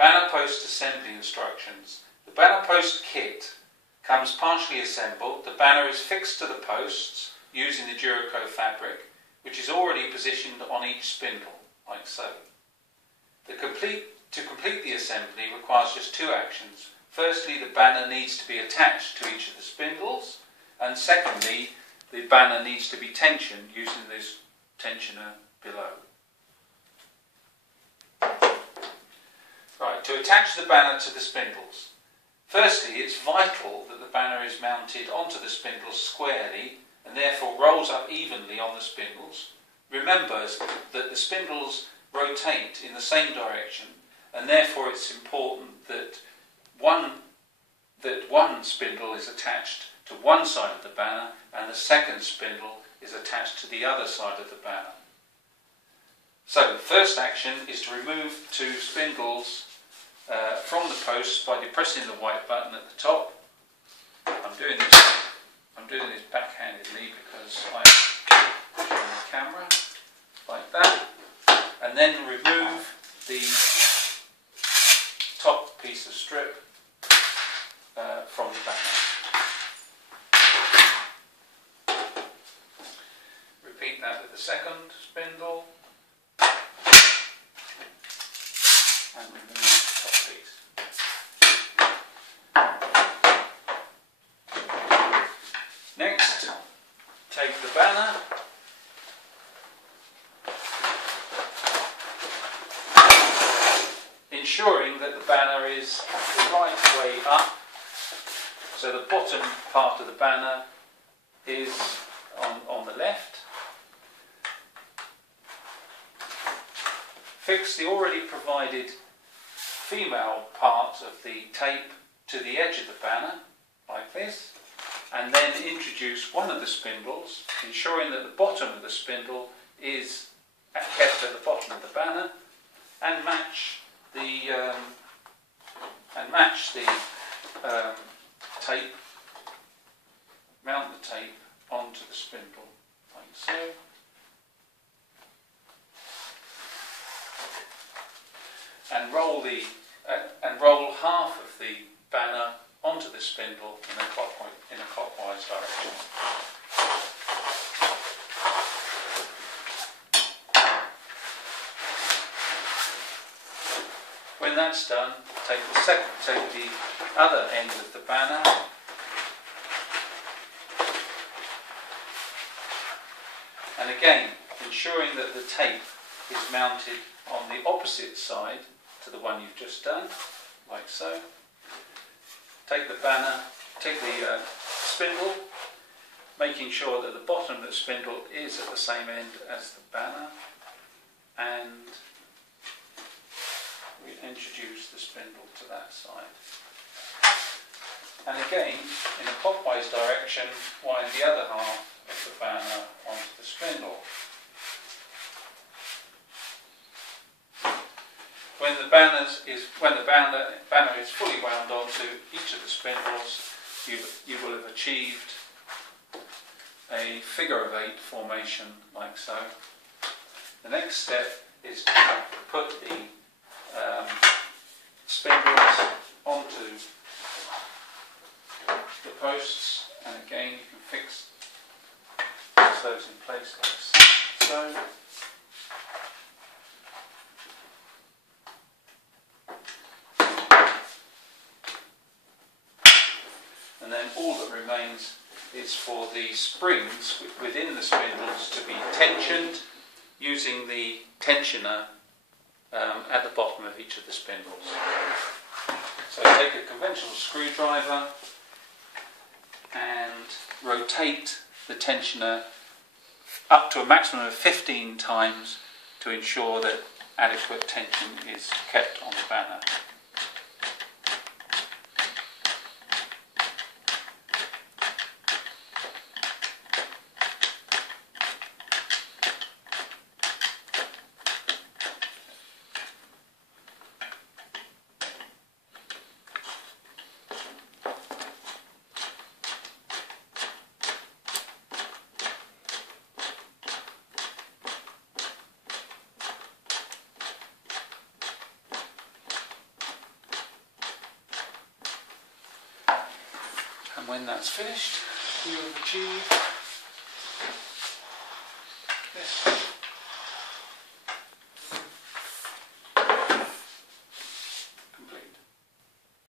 Banner post assembly instructions. The banner post kit comes partially assembled. The banner is fixed to the posts using the Duraco fabric, which is already positioned on each spindle, like so. To complete the assembly requires just two actions. Firstly, the banner needs to be attached to each of the spindles, and secondly, the banner needs to be tensioned using this tensioner below. Right, to attach the banner to the spindles. Firstly, it's vital that the banner is mounted onto the spindles squarely and therefore rolls up evenly on the spindles. Remember that the spindles rotate in the same direction, and therefore it's important that one spindle is attached to one side of the banner and the second spindle is attached to the other side of the banner. So the first action is to remove two spindles from the posts by depressing the white button at the top. I'm doing this backhandedly because I'm showing the camera like that, and then remove the top piece of strip from the banner. Repeat that with the second spindle and remove the top piece. Next, take the banner ensuring that the banner is the right way up, so the bottom part of the banner is on the left. Fix the already provided female part of the tape to the edge of the banner, like this, and then introduce one of the spindles, ensuring that the bottom of the spindle is kept at the bottom of the banner, and match the tape. Mount the tape onto the spindle, like so. And roll half of the banner onto the spindle in a clockwise direction. When that's done, take the other end of the banner and again ensuring that the tape is mounted on the opposite side to the one you've just done, like so. Take the spindle, making sure that the bottom of the spindle is at the same end as the banner, and we introduce the spindle to that side. And again, in a clockwise direction, wind the other half of the banner onto the spindle. When the banner is fully wound onto each of the spindles, you will have achieved a figure of 8 formation, like so. The next step is to put the spindles onto the posts, and again you can fix those in place like so. And then all that remains is for the springs within the spindles to be tensioned using the tensioner at the bottom of each of the spindles. So take a conventional screwdriver and rotate the tensioner up to a maximum of 15 times to ensure that adequate tension is kept on the banner. when that's finished, you have achieved this.